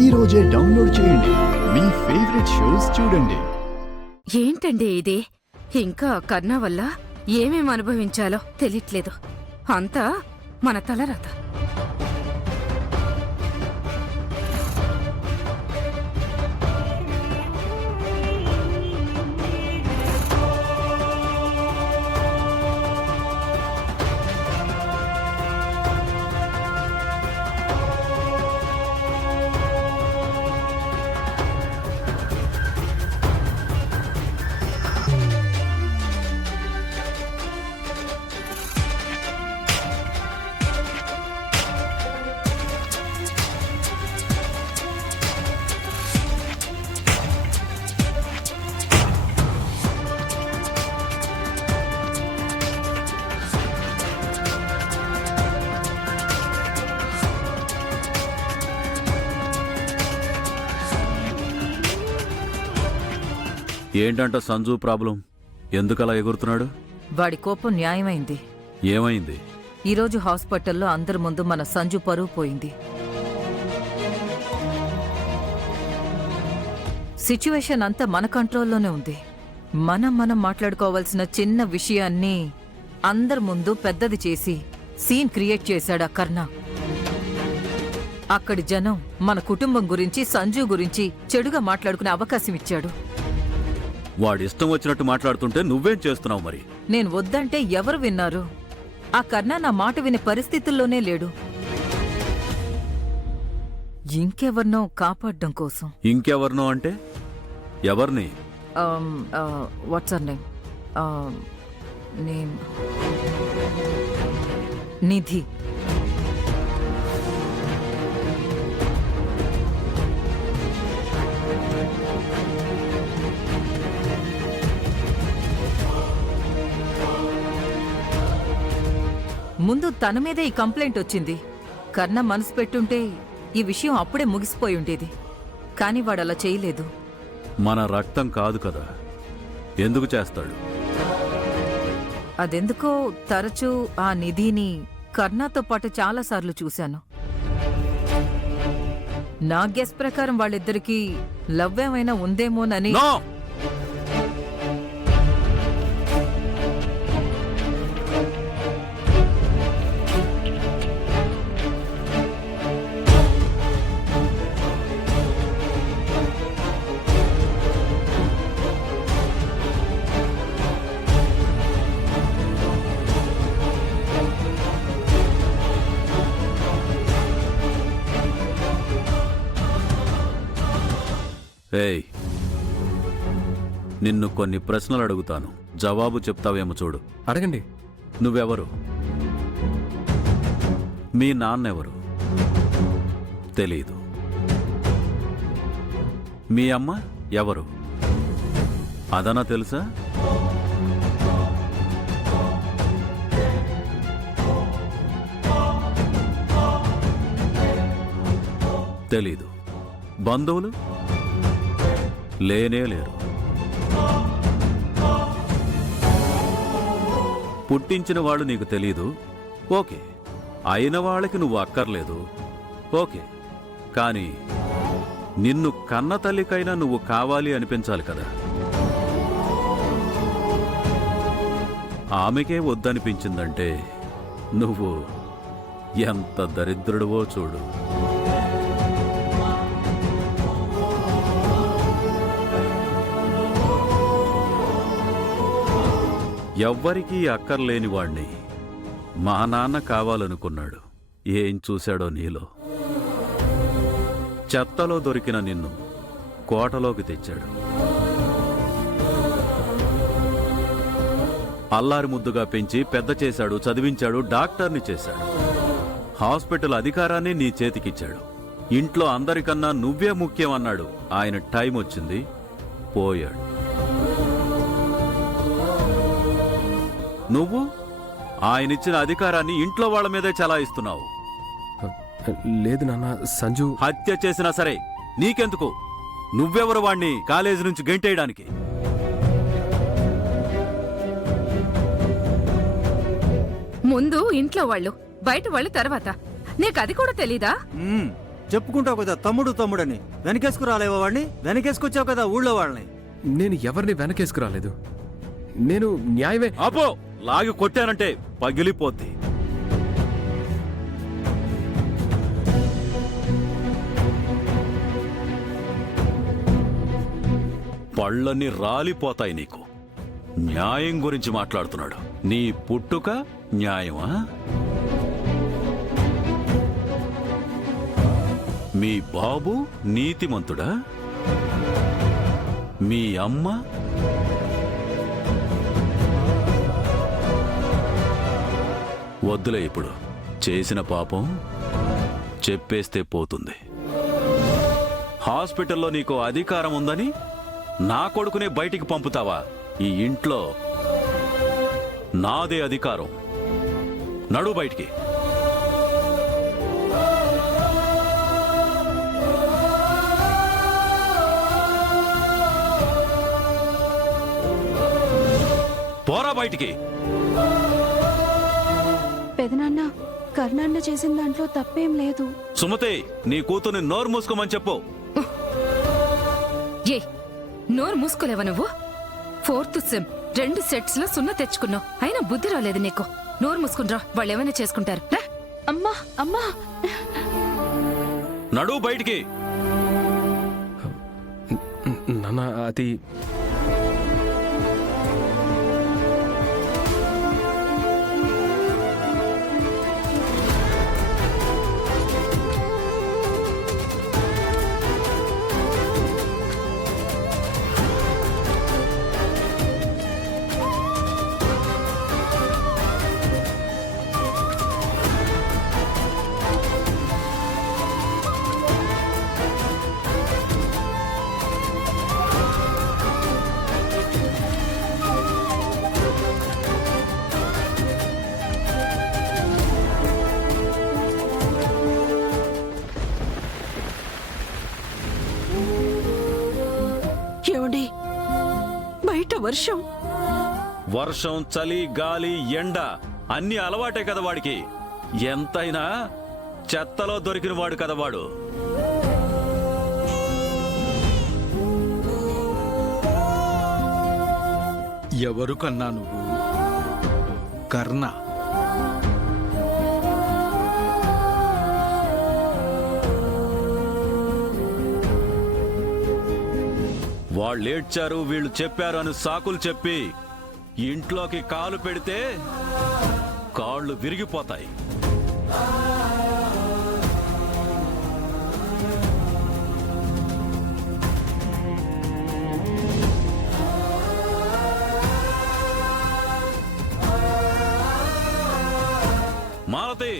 ఈ రోజే డౌన్లోడ్ చేయండి. మీ ఫేవరెట్ షోస్ చూడండి. ఏంటండి ఇది? ఇంకా కర్ణ వల్ల ఏమేం అనుభవించాలో తెలియట్లేదు. అంతా మన తలరాత. ఏంటంట సంజు ప్రాబ్లం? ఎందుకలా ఎగురుతున్నాడు? వాడి కోపం న్యాయమైంది. ఏమైంది? ఈరోజు హాస్పిటల్లో అందరి ముందు మన సంజు పరువు పోయింది. సిచ్యువేషన్ అంతా మన కంట్రోల్లోనే ఉంది. మనం మాట్లాడుకోవాల్సిన చిన్న విషయాన్ని అందరి ముందు పెద్దది చేసి సీన్ క్రియేట్ చేశాడు ఆ కర్ణ. అక్కడి జనం మన కుటుంబం గురించి, సంజు గురించి చెడుగా మాట్లాడుకునే అవకాశం ఇచ్చాడు. వాడిష్టం వచ్చినట్టు మాట్లాడుతుంటే నువ్వేం చేస్తున్నావు మరి? నేను వద్దంటే ఎవరు విన్నారు? ఆ కర్ణ నా మాట వినే పరిస్థితుల్లోనే లేడు. ఇంకెవర్నో కాపాడడం కోసం. ఇంకెవర్నో అంటే ఎవరిని? What's her name? Name Nidhi. ముందు తన మీదే ఈ కంప్లైంట్ వచ్చింది. కర్ణ మనసు పెట్టుంటే ఈ విషయం అప్పుడే ముగిసిపోయి ఉండేది. కాని వాడలా చేయలేదు. మన రక్తం కాదు కదా, ఎందుకు చేస్తాడు? అదెందుకో తరచూ ఆ నిధిని కర్ణతో పాటు చాలాసార్లు చూశాను. నా గెస్ ప్రకారం వాళ్ళిద్దరికీ లవ్ ఏమైనా ఉందేమోనని. నో! ఏయ్, నిన్ను కొన్ని ప్రశ్నలు అడుగుతాను, జవాబు చెప్తావేమో చూడు. అడగండి. నువ్వెవరు? మీ నాన్నెవరు? తెలీదు. మీ అమ్మ ఎవరు? అదనా తెలుసా? తెలీదు. బంధువులు లేనే లేరు. పుట్టించిన వాళ్ళు నీకు తెలీదు, ఓకే. అయిన వాళ్ళకి నువ్వు అక్కర్లేదు, ఓకే. కానీ నిన్ను కన్న తల్లికైనా నువ్వు కావాలి అనిపించాలి కదా. ఆమెకే వద్దనిపించిందంటే నువ్వు ఎంత దరిద్రుడివో చూడు. ఎవ్వరికీ అక్కర్లేని వాణ్ణి మా నాన్న కావాలనుకున్నాడు. ఏం చూశాడో నీలో? చెత్తలో దొరికిన నిన్ను కోటలోకి తెచ్చాడు. అల్లారి ముద్దుగా పెంచి పెద్ద చేశాడు, చదివించాడు, డాక్టర్ని చేశాడు. హాస్పిటల్ అధికారాన్ని నీ చేతికిచ్చాడు. ఇంట్లో అందరికన్నా నువ్వే ముఖ్యం అన్నాడు. ఆయన టైం వచ్చింది, పోయాడు. నువ్వు ఆయనిచ్చిన అధికారాన్ని ఇంట్లో వాళ్ళ మీదే చలాయిస్తున్నావు. లేదు నాన్న, సంజు హత్య చేసినా సరే నీకెందుకు? నువ్వెవరు వాణ్ణి కాలేజీ నుంచి గెంటేయడానికి? ముందు ఇంట్లో వాళ్ళు, బయట వాళ్ళు తర్వాత. నీకది కూడా తెలీదా? చెప్పుకుంటావు కదా తమ్ముడని వెనకేసుకు రాలేవా వాడిని? వెనకేసుకొచ్చావు కదా ఊళ్ళో వాళ్ళని. నేను ఎవరిని వెనకేసుకురాలేదు. నేను న్యాయమే. ఆపో, లాగి కొట్టానంటే పగిలిపోద్ది. పళ్ళని రాలిపోతాయి నీకు. న్యాయం గురించి మాట్లాడుతున్నాడు. నీ పుట్టుక న్యాయమా? మీ బాబు నీతిమంతుడా? మీ అమ్మ వద్దులే. ఇప్పుడు చేసిన పాపం చెప్పేస్తే పోతుంది. హాస్పిటల్లో నీకు అధికారం ఉందని నా కొడుకునే బయటికి పంపుతావా? ఈ ఇంట్లో నాదే అధికారం. నడు బయటికి. పోరా బయటికి. పెదనాన్న, కర్ణాన్న చేసిన దాంట్లో తప్పేం లేదు. సుమతి, నీ కూతుర్ని నోరు మూసుకోమని చెప్పు. ఏ నోరు మూసుకోలేవా నువ్వు? 4th సెమ్ 2 సెట్స్ లో 0 తెచ్చుకున్నావు. అయినా బుద్ధి రాలేదు నీకు. నోరు మూసుకునిరా, వాళ్ళు ఏమైనా చేసుకుంటారు. రా. అమ్మా అమ్మా, నడు బయటికి. నాన్న అది ఏమండి, బయట వర్షం. వర్షం, చలి, గాలి, ఎండ అన్ని అలవాటే కదా వాడికి. ఎంతైనా చెత్తలో దొరికిన వాడు కదా వాడు. ఎవరు కన్నా నువ్వు? కర్ణ. వాళ్ళేడ్చారు, వీళ్ళు చెప్పారు అని సాకులు చెప్పి ఇంట్లోకి కాలు పెడితే కాళ్ళు విరిగిపోతాయి. మాలతి,